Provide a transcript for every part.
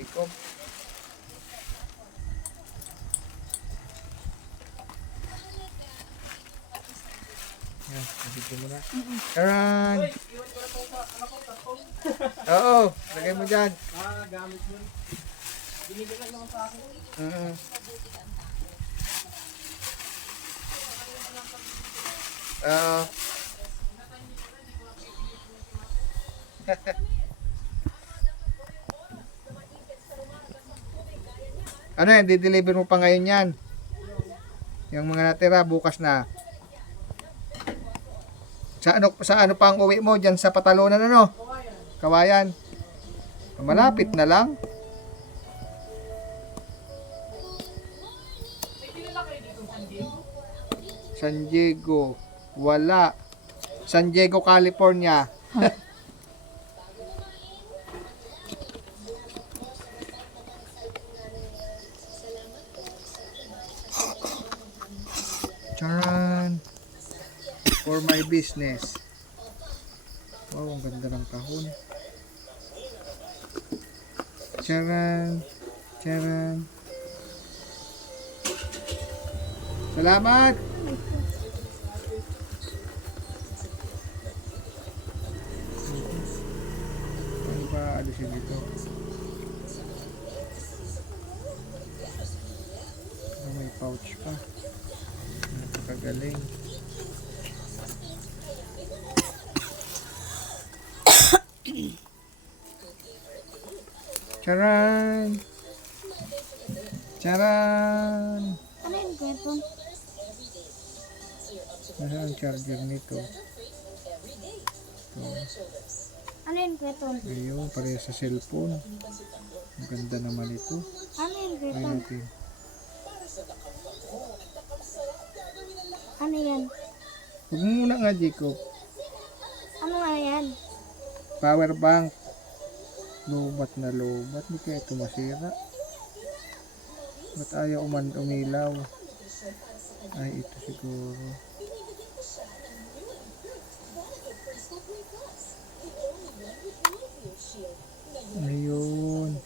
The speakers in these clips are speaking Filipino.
Jacob. Yan, nabigyan mo na. Karan! Oo, lagay mo dyan. Gamit mo. Binigyan lang naman sa akin. Oo. Ano yan, di-deliver mo pa ngayon yan? Yung mga natira, bukas na. Sa ano pa ang uwi mo? Diyan sa Patalunan, ano? Kawayan. Malapit na lang. San Diego. Wala. San Diego, California. Charan. For my business. Wow, ang ganda ng kahon. Charan. Charan. Salamat. Ano ba alisin dito? May pouch pa. Napakagaling. Charan! Charan! Ano yung kwento? Nasaan ang charger nito? Ito. Ano yung kwento? Ayun, pareha sa cellphone. Ang ganda naman ito. Ano yung kwento? Ayun natin. Ano yan? Huwag mo muna nga, Jacob. Ano nga yan? Power bank. Lobat na lobat. Hindi kaya ito masira. Ba't ayaw umilaw? Ay, ito siguro. Ayun.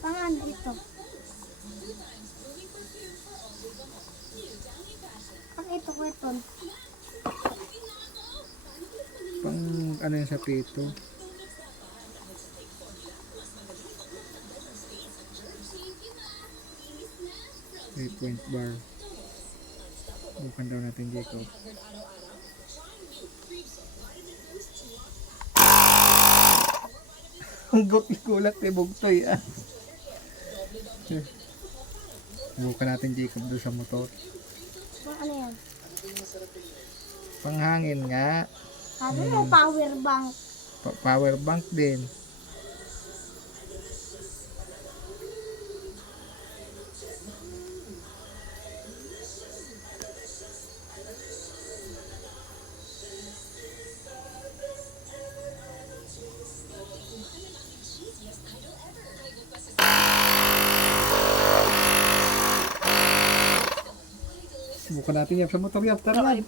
Pangan ito. Ang ito kwento. Pang ano yung sa pito. 3-point bar. Bukan daw natin, Jacob. Ang gulat ni Bugtoy, ah. Bukan natin, Jacob, doon sa motor. Ano yan? Panghangin nga. Sabi mo power bank. Power bank din. Bukan natin yan sa motor yan. Tara.